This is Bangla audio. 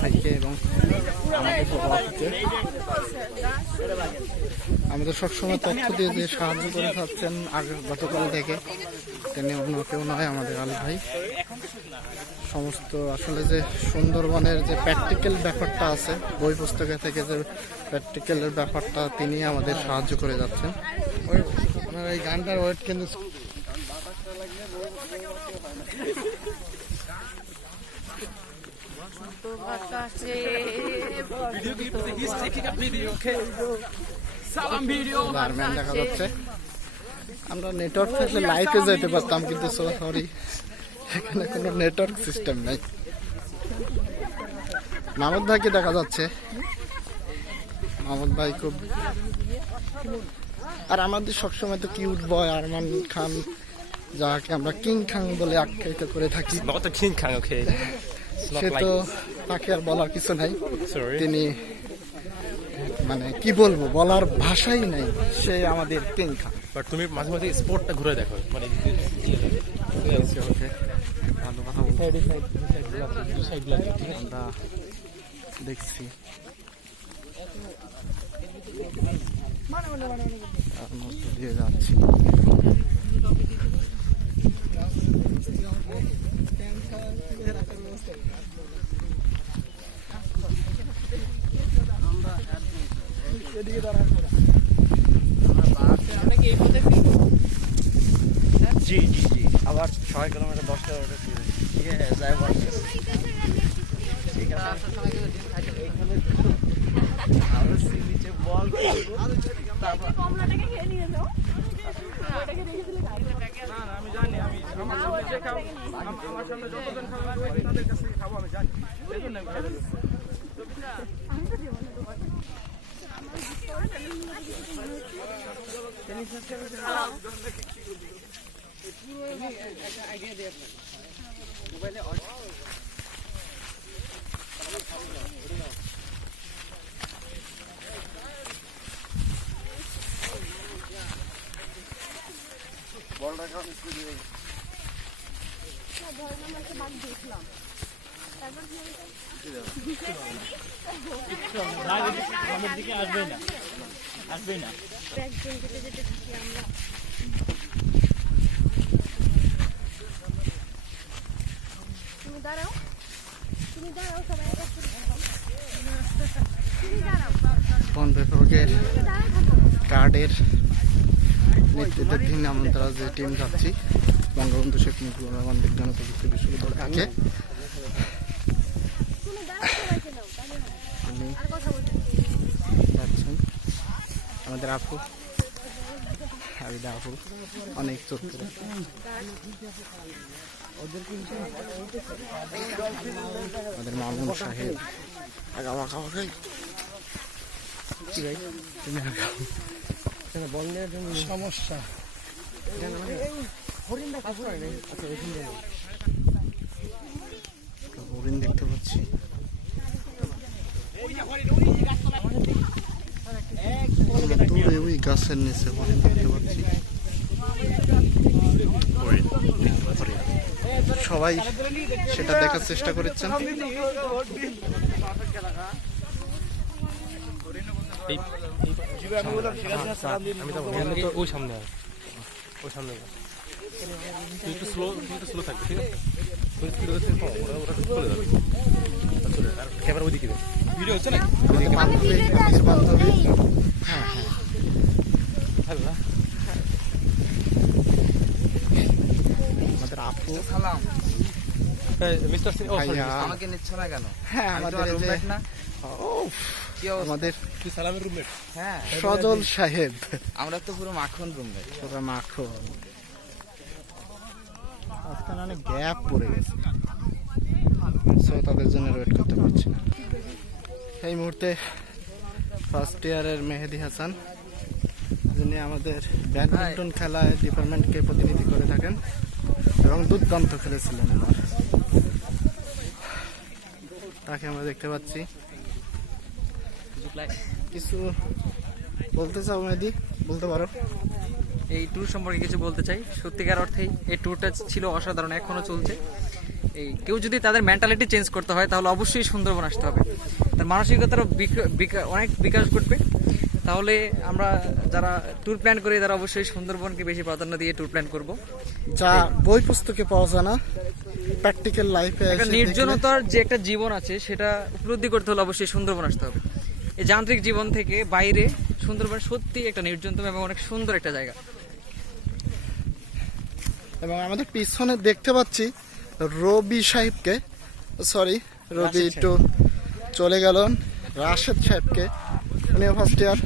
ভাইকে এবং আমাদের সবসময় তথ্য দিয়ে যে সাহায্য করে থাকছেন আগে গতকাল থেকে, তিনি অন্য কেউ নয় আমাদের আলী ভাই। সমস্ত আসলে যে সুন্দরবনের যে প্র্যাকটিক্যাল ব্যাপারটা আছে, বই পুস্তকে থেকে যে প্র্যাকটিক্যালের ব্যাপারটা তিনি আমাদের সাহায্য করে যাচ্ছেন। ওনার এই গানটার ওয়েট কিন্তু দেখা যাচ্ছে। আমরা নেটওয়ার্ক থাকলে লাইভে যেতে পারতাম, কিন্তু সরি এখানে কোনো নেটওয়ার্ক সিস্টেম নাই। মাহমুদ ভাইকে দেখা যাচ্ছে, মাহমুদ ভাই খুব, আর আমাদের সবসময় তো কিউট বয় আরমান খান, যাকে আমরা কিং খান বলে আখ্যায়িত করে থাকি, সে তো তাকে আর বলার কিছু নাই। তিনি মানে কি বলবো, বলার ভাষাই নাই, সে আমাদের কিং খান। বাট তুমি মাঝে মাঝে স্পোর্টটা ঘুরে দেখো, মানে ভালো কথা আমরা দেখছি। দিয়ে যাচ্ছি জি জি জি, আবার 6 কিলোমিটার 10 কিলোমিটার যাই বল, ঠিক আছে। এখানে আরো সি বিচে বল, তারপর কমলাটাকে খেয়ে নিয়ে যাও। ওটাকে দেখেছিলে না? আমি জানি, আমি আমার সামনে খাবো, আমার সামনে যতজন খাবো তাদের কাছে খাবো, আমি জানি, এজন্য আমি খেয়ে দেব। আমি তো দেব না তোমাকে, আমার ভিতরে টেলিং আইডিয়া দিয়ে মোবাইলে বলটা কারণ স্কুলে ভয় না মাকে বাগ দেখলাম, তারপর আমাদের দিকে আসবে না, আসবে না, একজন যেতে যেতে থাকি আমরা। তুমি দাঁড়াও, তুমি দাঁড়াও, সবাই বন বিভাগের কার্ডের নেতৃত্বাধীন আমরা যে টিম যাচ্ছি বঙ্গবন্ধু শেখ মুজিবুর রহমান বিজ্ঞান ও প্রযুক্তি বিশ্ববিদ্যালয় থেকে। যাচ্ছেন আমাদের আপু, আবিদা আপু, অনেক চোখ করে আমাদের মামুন সাহেব। আগাও আগাও কি ভাই, তুমি আগাও, বললের সমস্যা। হরিণ দেখতে পাচ্ছি, দূরে ওই গাছের নিচে হরিণ দেখতে পাচ্ছি। সবাই সেটা দেখার চেষ্টা করেছেন। ওই সামনে, ওই সামনে একটু স্লো, একটু স্লো থাকবে, ঠিক আছে? আর ক্যামেরা ওইদিকে ভিডিও হচ্ছে না, বান্ধবী। আমাদের আপু, আমাকে নিচ্ছ না কেন? হ্যাঁ আমাদের না, আমাদের সালামের রুমমেট, হ্যাঁ সজল সাহেব, আমরা তো পুরো মাখন রুমমেট, পুরো মাখন। আজকাল অনেক গ্যাপ পড়ে গেছে, তাদের জন্য ওয়েট করতে পারছি না। এই মুহূর্তে ফার্স্ট ইয়ারের মেহেদি হাসান, যিনি আমাদের ব্যাডমিন্টন খেলায় ডিপার্টমেন্টকে প্রতিনিধি করে থাকেন এবং দুর্দান্ত খেলেছিলেন এবার, তাকে আমরা দেখতে পাচ্ছি। কিছু বলতে চাও মেহেদি, বলতে পারো। এই ট্যুর সম্পর্কে কিছু বলতে চাই। সত্যিকার অর্থেই এই ট্যুরটা ছিল অসাধারণ, এখনও চলছে। এই কেউ যদি তাদের মেন্টালিটি চেঞ্জ করতে হয় তাহলে অবশ্যই সুন্দরবন আসতে হবে, তার মানসিকতারও অনেক বিকাশ ঘটবে। তাহলে আমরা যারা ট্যুর প্ল্যান করি তারা অবশ্যই সুন্দরবনকে বেশি প্রাধান্য দিয়ে ট্যুর প্ল্যান করব। যা বই পুস্তকে পাওয়া যায় না, প্র্যাকটিক্যাল লাইফে একটা নির্জনতার যে একটা জীবন আছে সেটা উপলব্ধি করতে হলে অবশ্যই সুন্দরবন আসতে হবে। এই যান্ত্রিক জীবন থেকে বাইরে সুন্দরবন সত্যি একটা নির্জনতম এবং অনেক সুন্দর একটা জায়গা। এবং আমাদের পিছনে দেখতে পাচ্ছি রবি সাহেবকে, সরি রবি একটু চলে গেল, রাশেদ সাহেবকে, উনিও ফার্স্ট ইয়ার।